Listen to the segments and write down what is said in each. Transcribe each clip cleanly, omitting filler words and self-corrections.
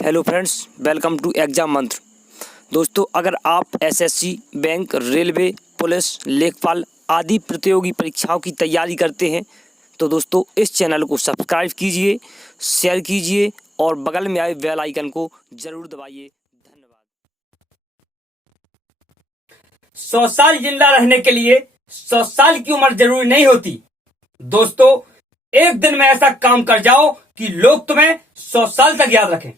Hello friends, welcome to exam Mantra. दोस्तों, अगर आप एसएससी, बैंक, रेलवे, पुलिस, लेखपाल आदि प्रतियोगी परीक्षाओं की तैयारी करते हैं तो दोस्तों इस चैनल को सब्सक्राइब कीजिए, शेयर कीजिए और बगल में आए बेल आइकन को जरूर दबाइए। धन्यवाद। 100 साल जिंदा रहने के लिए 100 साल की उम्र जरूरी नहीं होती। दोस्तों, एक दिन में ऐसा काम कर जाओ कि लोग तुम्हें 100 साल तक याद रखें।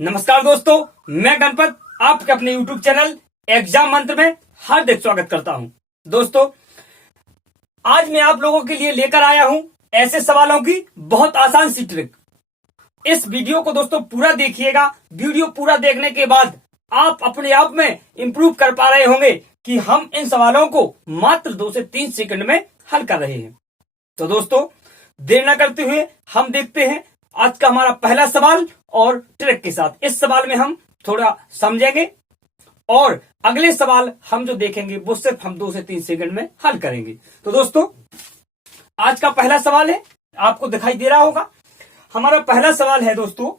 नमस्कार दोस्तों, मैं गणपत आपके अपने YouTube चैनल एग्जाम मंत्र में हार्दिक स्वागत करता हूं। दोस्तों, आज मैं आप लोगों के लिए लेकर आया हूं ऐसे सवालों की बहुत आसान सी ट्रिक। इस वीडियो को दोस्तों पूरा देखिएगा। वीडियो पूरा देखने के बाद आप अपने आप में इंप्रूव कर पा रहे होंगे कि हम इन सवालों को मात्र 2 से 3 सेकंड में हल कर रहे हैं। तो दोस्तों, देर न करते हुए हम देखते हैं आज का हमारा पहला सवाल और ट्रिक के साथ। इस सवाल में हम थोड़ा समझेंगे और अगले सवाल हम जो देखेंगे वो सिर्फ हम 2 से 3 सेकंड में हल करेंगे। तो दोस्तों, आज का पहला सवाल है, आपको दिखाई दे रहा होगा। हमारा पहला सवाल है दोस्तों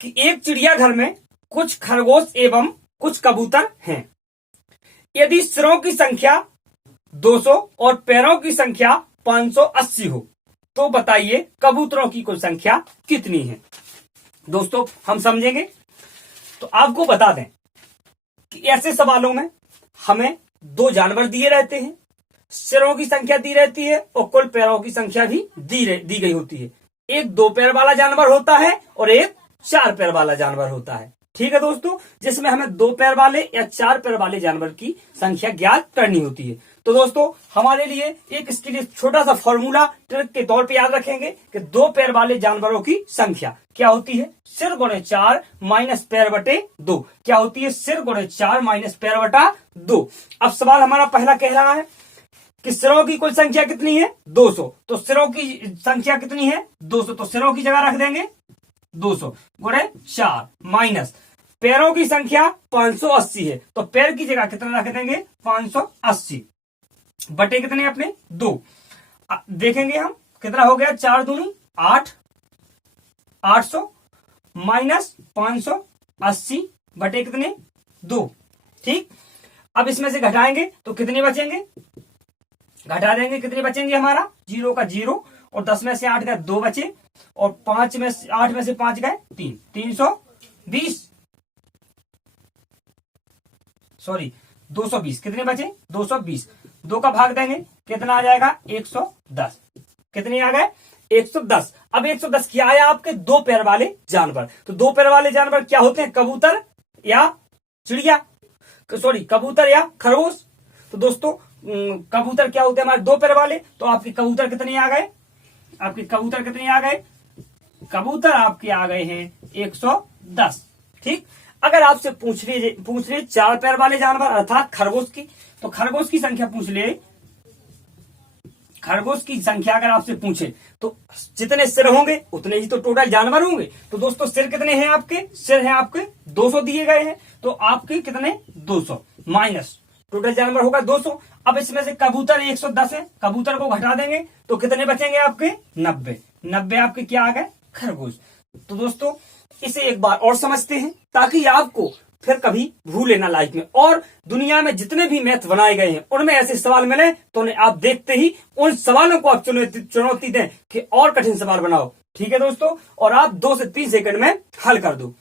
कि एक चिड़ियाघर में कुछ खरगोश एवं कुछ कबूतर हैं। यदि सिरों की संख्या 200 और पैरों की संख्या 580 हो तो बताइए कबूतरों की कुल संख्या कितनी है। दोस्तों, हम समझेंगे। तो आपको बता दें कि ऐसे सवालों में हमें 2 जानवर दिए रहते हैं, सिरों की संख्या दी रहती है और कुल पैरों की संख्या भी दी गई होती है। एक 2 पैर वाला जानवर होता है और एक 4 पैर वाला जानवर होता है। ठीक है दोस्तों, जिसमें हमें 2 पैर वाले या 4 पैर वाले जानवर की संख्या ज्ञात करनी होती है। तो दोस्तों, हमारे लिए एक इसके लिए छोटा सा फॉर्मूला ट्रिक के तौर पे याद रखेंगे कि 2 पैर वाले जानवरों की संख्या क्या होती है, सिर गुणे 4 माइनस पैर बटे 2। क्या होती है, सिर गुणे 4 माइनस पैर बटा 2। अब सवाल हमारा पहला कह रहा है कि सिरों की कुल संख्या कितनी है, 200। तो सिरों की संख्या कितनी है, 200। तो सिरों की जगह रख देंगे 200 गुणे 4 माइनस पैरों की संख्या 580 है। तो पैर की जगह कितना रख देंगे, 580 बटे कितने अपने 2। देखेंगे हम कितना हो गया, 4 दूनी 8, 800 माइनस 580 बटे कितने 2। ठीक, अब इसमें से घटाएंगे तो कितने बचेंगे, घटा देंगे कितने बचेंगे, हमारा 0 का 0 और 10 में से 8 गए 2 बचे और 8 में से 5 गए 3, 320 सॉरी 220। कितने बचे, 220। 2 का भाग देंगे कितना आ जाएगा, 110। कितने आ गए, 110। अब 110 क्या आया, आपके 2 पैर वाले जानवर। तो 2 पैर वाले जानवर क्या होते हैं, कबूतर या चिड़िया, सॉरी कबूतर या खरगोश। तो दोस्तों, कबूतर क्या होते हैं हमारे 2 पैर वाले। तो आपके कबूतर कितने आ गए, आपके कबूतर कितने आ गए, कबूतर आपके आ गए हैं 110। ठीक, अगर आपसे पूछ रहे 4 पैर वाले जानवर अर्थात खरगोश की, तो खरगोश की संख्या पूछ ले। खरगोश की संख्या अगर आपसे पूछे तो जितने सिर होंगे उतने ही तो टोटल जानवर होंगे। तो दोस्तों, सिर कितने हैं आपके, सिर हैं आपके 200 दिए गए हैं। तो आपके कितने 200 माइनस टोटल जानवर होगा 200। अब इसमें से कबूतर 110 है, कबूतर को घटा देंगे तो कितने बचेंगे आपके 90। 90 आपके क्या आ गए, खरगोश। तो दोस्तों, इसे एक बार और समझते हैं ताकि आपको फिर कभी भूले ना लाइफ में। और दुनिया में जितने भी मैथ बनाए गए हैं उनमें ऐसे सवाल मिले तो उन्हें आप देखते ही उन सवालों को आप चुनौती दें कि और कठिन सवाल बनाओ। ठीक है दोस्तों, और आप 2 से 3 सेकंड में हल कर दो।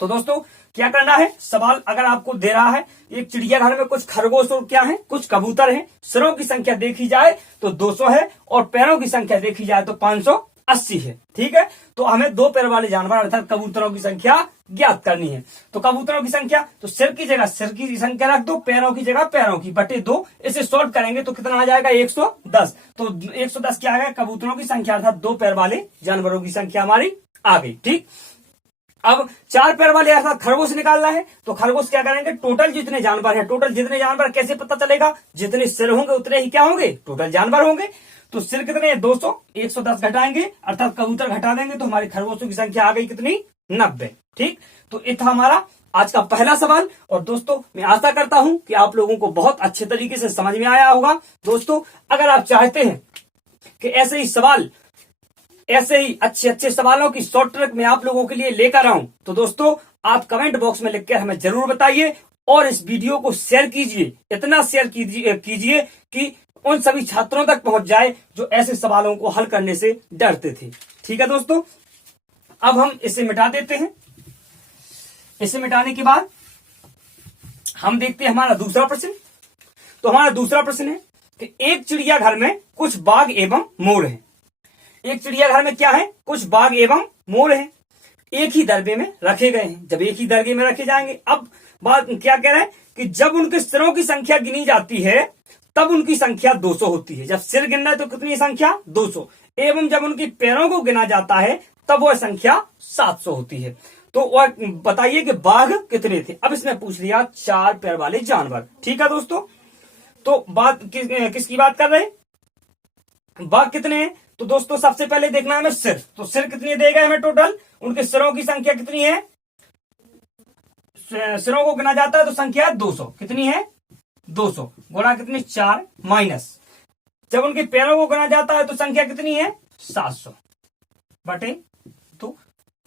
तो दोस्तों, क्या करना है, सवाल अगर आपको दे रहा है एक चिड़ियाघर में कुछ खरगोश और क्या है, कुछ कबूतर हैं। सिरों की संख्या देखी जाए तो 200 है और पैरों की संख्या देखी जाए तो 580 है। ठीक है, तो हमें 2 पैर वाले जानवर अर्थात कबूतरों की संख्या ज्ञात करनी है। तो कबूतरों की संख्या, तो सिर की जगह सिर की संख्या रख दो, पैरों की जगह पैरों की बटे 2। इसे सॉल्व करेंगे तो कितना आ जाएगा, 110। तो 110 क्या आ गया, कबूतरों की संख्या अर्थात 2 पैर वाले जानवरों की संख्या हमारी आ गई। ठीक, अब 4 पैर वाले अर्थात खरगोश निकालना है। तो खरगोश क्या करेंगे, टोटल जितने जानवर हैं, टोटल जितने जानवर कैसे पता चलेगा, जितने सिर होंगे उतने ही क्या होंगे, टोटल जानवर होंगे। तो सिर कितने हैं 200, 110 घटाएंगे अर्थात कबूतर घटा देंगे तो हमारे खरगोशों की संख्या आ गई कितनी, 90। ठीक, तो ये था हमारा आज का पहला सवाल। और दोस्तों, मैं आशा करता हूं कि आप लोगों को बहुत अच्छे तरीके से समझ में आया होगा। दोस्तों, अगर आप चाहते हैं कि ऐसे ही सवाल ऐसे ही अच्छे अच्छे सवालों की शॉर्ट ट्रिक मैं आप लोगों के लिए लेकर आऊं। तो दोस्तों आप कमेंट बॉक्स में लिखकर हमें जरूर बताइए और इस वीडियो को शेयर कीजिए, इतना शेयर कीजिए कि उन सभी छात्रों तक पहुंच जाए जो ऐसे सवालों को हल करने से डरते थे। ठीक है दोस्तों, अब हम इसे मिटा देते हैं। इसे मिटाने के बाद हम देखते हैं हमारा दूसरा प्रश्न। तो हमारा दूसरा प्रश्न है कि एक चिड़ियाघर में कुछ बाघ एवं मोर हैं। एक चिड़ियाघर में क्या है, कुछ बाघ एवं मोर हैं, एक ही दरबे में रखे गए हैं। जब एक ही दरबे में रखे जाएंगे, अब बात क्या कह रहे हैं कि जब उनके सिरों की संख्या गिनी जाती है तब उनकी संख्या 200 होती है। जब सिर गिनना है तो कितनी संख्या, 200, एवं जब उनके पैरों को गिना जाता है तब वह संख्या 700 होती है। तो वह बताइए कि बाघ कितने थे। अब इसने पूछ लिया 4 पैर वाले जानवर। ठीक है दोस्तों, तो बात किसकी बात कर रहे हैं, बाघ कितने हैं। तो दोस्तों सबसे पहले देखना है हमें सिर। तो सिर कितने देगा हमें टोटल, उनके सिरों की संख्या कितनी है, सिरों को गिना जाता है तो संख्या 200। कितनी है, 200 गुणा कितनी, 4 माइनस जब उनके पैरों को गिना जाता है तो संख्या कितनी है, 700 बटे 2।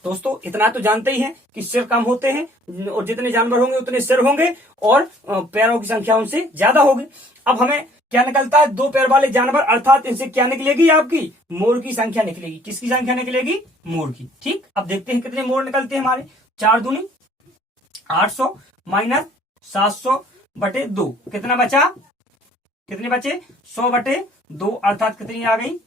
दोस्तों इतना तो जानते ही हैं कि सिर कम होते हैं और जितने जानवर होंगे उतने सिर होंगे और पैरों की संख्या उनसे ज्यादा होगी। अब हमें क्या निकलता है, 2 पैर वाले जानवर, अर्थात इनसे क्या निकलेगी, आपकी मोर की संख्या निकलेगी। किसकी संख्या निकलेगी, मोर की। ठीक, अब देखते हैं कितने मोर निकलते हैं हमारे। 4 दूनी 800 माइनस 700 बटे 2, कितना बचा, कितने बचे, 100 बटे 2, अर्थात कितनी आ गई,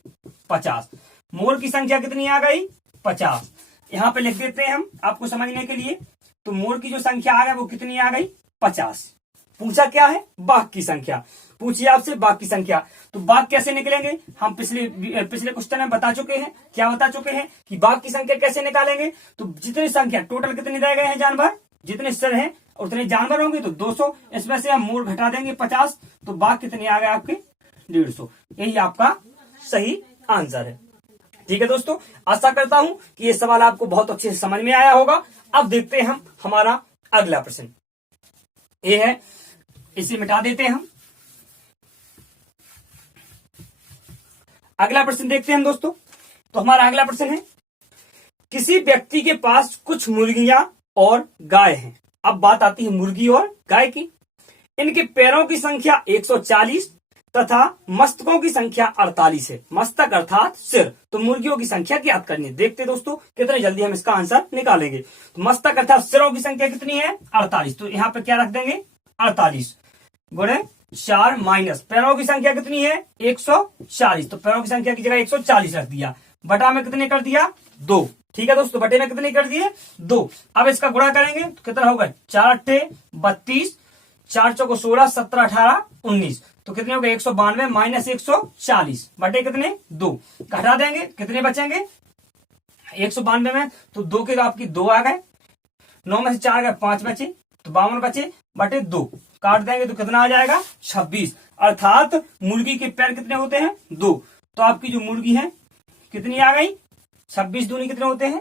50। मोर की संख्या कितनी आ गई, 50। यहां पे लिख देते हैं हम आपको समझने के लिए। तो मोर की जो संख्या आ गई वो कितनी आ गई, 50। पूछा क्या है, बाघ की संख्या पूछिए आपसे, बाघ की संख्या। तो बाघ कैसे निकलेंगे, हम पिछले क्वेश्चन में बता चुके हैं। क्या बता चुके हैं कि बाघ की संख्या कैसे निकालेंगे। तो जितनी संख्या टोटल कितने दिए गए हैं जानवर, जितने सिर हैं उतने जानवर होंगे तो 200, इसमें से हम मोर घटा देंगे 50, तो बाघ कितने आ गए आपके, 150। यही आपका सही आंसर है। ठीक है दोस्तों, आशा करता हूं कि ये सवाल आपको बहुत अच्छे से समझ में आया होगा। अब देखते हैं हम हमारा अगला प्रश्न। ये है, इसे मिटा देते हैं हम। अगला प्रश्न देखते हैं हम दोस्तों। तो हमारा अगला प्रश्न है, किसी व्यक्ति के पास कुछ मुर्गियां और गाय हैं। अब बात आती है मुर्गी और गाय की। इनके पैरों की संख्या 140 तथा मस्तकों की संख्या 48 है। मस्तक अर्थात सिर। तो मुर्गियों की संख्या ज्ञात करनी है। देखते दोस्तों कितने जल्दी हम इसका आंसर निकालेंगे। तो मस्तक अर्थात सिरों की संख्या कितनी है, 48। तो यहाँ पे क्या रख देंगे, 48 गुणे 4 माइनस पैरों की संख्या कितनी है, 140। तो पैरों की संख्या की जगह 140 रख दिया, बटा में कितने कर दिया, 2। ठीक है दोस्तों, बटे में कितने कर दिए, 2। अब इसका गुणा करेंगे तो कितना होगा, 4 अट्ठे 32, 4 चौको 16, 17 18 19। तो कितने हो गए, 192 माइनस 140 बटे कितने, 2। घटा देंगे कितने बचेंगे, 192 में तो 2 के आपकी 2 आ गए, 9 में से 4 गए 5 बचे, तो 52 बचे बटे 2। काट देंगे तो कितना आ जाएगा, 26। अर्थात मुर्गी के पैर कितने होते हैं, 2। तो आपकी जो मुर्गी है कितनी आ गई, 26 दूनी कितने होते हैं,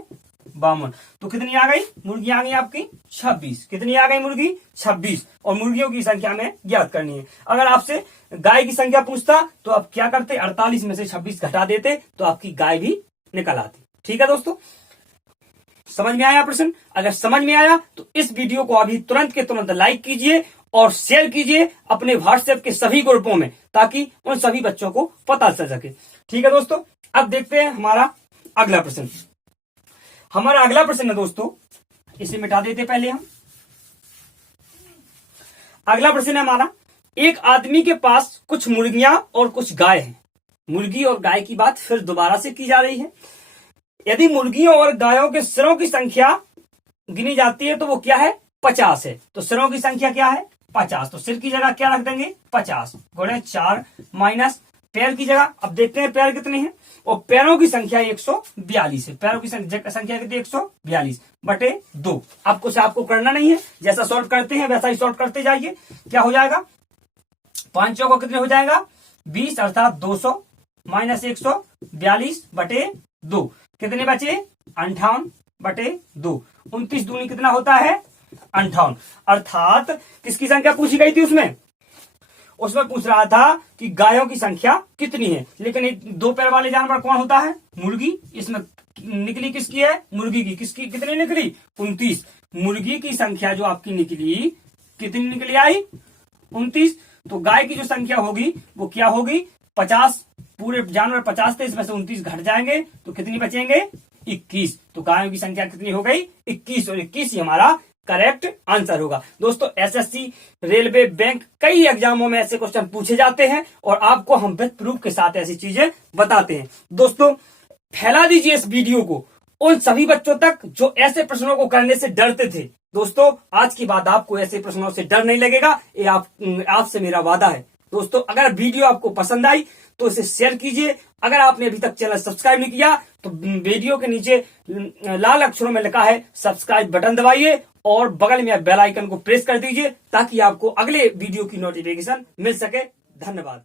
52। तो कितनी आ गई, मुर्गी आ गई आपकी 26। कितनी आ गई मुर्गी, 26। और मुर्गियों की संख्या में ज्ञात करनी है। अगर आपसे गाय की संख्या पूछता तो आप क्या करते, 48 में से 26 घटा देते तो आपकी गाय भी निकल आती। ठीक है दोस्तों, समझ में आया प्रश्न। अगर समझ में आया तो इस वीडियो को अभी तुरंत के तुरंत लाइक कीजिए और शेयर कीजिए अपने व्हाट्सएप के सभी ग्रुपों में, ताकि उन सभी बच्चों को पता चल सके। ठीक है दोस्तों, अब देखते हैं हमारा अगला प्रश्न। हमारा अगला प्रश्न है दोस्तों, इसे मिटा देते पहले हम। अगला प्रश्न है हमारा, एक आदमी के पास कुछ मुर्गियां और कुछ गाय हैं। मुर्गी और गाय की बात फिर दोबारा से की जा रही है। यदि मुर्गियों और गायों के सिरों की संख्या गिनी जाती है तो वो क्या है, 50 है। तो सिरों की संख्या क्या है, 50। तो सिर की जगह क्या रख देंगे, 50 गुणे 4 माइनस पैर की जगह, अब देखते हैं पैर कितने हैं, और पैरों की संख्या 142 है। पैरों की संख्या कितनी, 142 बटे 2। अब कुछ आपको करना नहीं है, जैसा सॉल्व करते हैं वैसा ही सॉल्व करते जाइए। क्या हो जाएगा, 5 को कितने हो जाएगा, 20, अर्थात 200 माइनस 142 बटे 2। कितने बचे, 58 बटे 2। 29 दूनी कितना होता है, 58। अर्थात किसकी संख्या पूछी गई थी उसमें, उसमें पूछ रहा था कि गायों की संख्या कितनी है, लेकिन एक दो पैर वाले जानवर कौन होता है? मुर्गी। इसमें निकली किसकी है? मुर्गी की। किसकी कितनी निकली? 29। मुर्गी की संख्या जो आपकी निकली, कितनी निकली आई? 29। तो गाय की जो संख्या होगी वो क्या होगी? 50। पूरे जानवर 50 थे, इसमें से 29 घट जाएंगे तो कितनी बचेंगे? 21। तो गायों की संख्या कितनी हो गई? 21। और 21 ही हमारा करेक्ट आंसर होगा। दोस्तों एसएससी, रेलवे, बैंक, कई एग्जामों में ऐसे क्वेश्चन पूछे जाते हैं और आपको हम विद प्रूफ के साथ ऐसी चीजें बताते हैं। दोस्तों फैला दीजिए इस वीडियो को उन सभी बच्चों तक जो ऐसे प्रश्नों को करने से डरते थे। दोस्तों आज के बाद आपको ऐसे प्रश्नों से डर नहीं लगेगा, ये आपसे मेरा वादा है। दोस्तों अगर वीडियो आपको पसंद आई तो इसे शेयर कीजिए। अगर आपने अभी तक चैनल सब्सक्राइब नहीं किया तो वीडियो के नीचे लाल अक्षरों में लिखा है सब्सक्राइब बटन दबाइए और बगल में बेल आइकन को प्रेस कर दीजिए ताकि आपको अगले वीडियो की नोटिफिकेशन मिल सके। धन्यवाद।